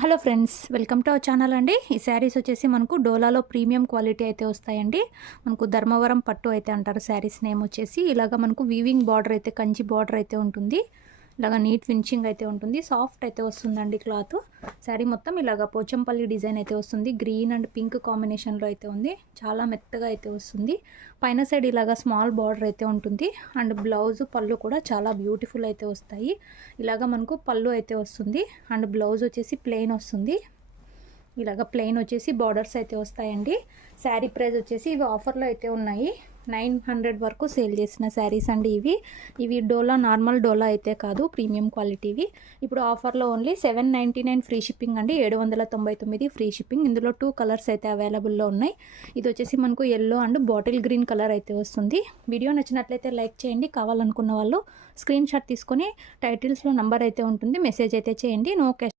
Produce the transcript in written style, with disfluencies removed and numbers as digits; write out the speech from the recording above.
Hello friends, welcome to our channel అండి. ఈ శారీస్ వచ్చేసి మనకు డోలాలో ప్రీమియం క్వాలిటీ అయితే వస్తాయండి. మనకు ధర్మవరం పట్టు అయితే అంటారు శారీస్ నేమ్ వచ్చేసి. ఇలాగ మనకు వీవింగ్ బార్డర్ అయితే కంచి బార్డర్ అయితే ఉంటుంది. ఇలాగ నీట్ ఫినిషింగ్ అయితే ఉంటుంది. సాఫ్ట్ అయితే వస్తుందండి క్లాత్. శారీ మొత్తం ఇలాగ పోచంపల్లి డిజైన్ అయితే వస్తుంది. గ్రీన్ అండ్ పింక్ కాంబినేషన్లో అయితే ఉంది. చాలా మెత్తగా అయితే వస్తుంది. పైన సైడ్ ఇలాగ స్మాల్ బార్డర్ అయితే ఉంటుంది. అండ్ బ్లౌజ్ పళ్ళు కూడా చాలా బ్యూటిఫుల్ అయితే వస్తాయి. ఇలాగ మనకు పళ్ళు అయితే వస్తుంది. అండ్ బ్లౌజ్ వచ్చేసి ప్లెయిన్ వస్తుంది. ఇలాగ ప్లెయిన్ వచ్చేసి బార్డర్స్ అయితే వస్తాయండి. శారీ ప్రైస్ వచ్చేసి ఇవి ఆఫర్లో అయితే ఉన్నాయి. 900 వరకు సేల్ చేసిన శారీస్ అండి ఇవి డోలా నార్మల్ డోలా అయితే కాదు, ప్రీమియం క్వాలిటీవి. ఇప్పుడు ఆఫర్లో ఓన్లీ 799 ఫ్రీ షిప్పింగ్ అండి. 799 ఫ్రీ షిప్పింగ్. ఇందులో 2 కలర్స్ అయితే అవైలబుల్లో ఉన్నాయి. ఇది వచ్చేసి మనకు yellow and bottle green colour అయితే వస్తుంది. వీడియో నచ్చినట్లయితే లైక్ చేయండి. కావాలనుకున్న వాళ్ళు స్క్రీన్ షాట్ తీసుకొని టైటిల్స్లో నంబర్ అయితే ఉంటుంది, మెసేజ్ అయితే చేయండి. No cash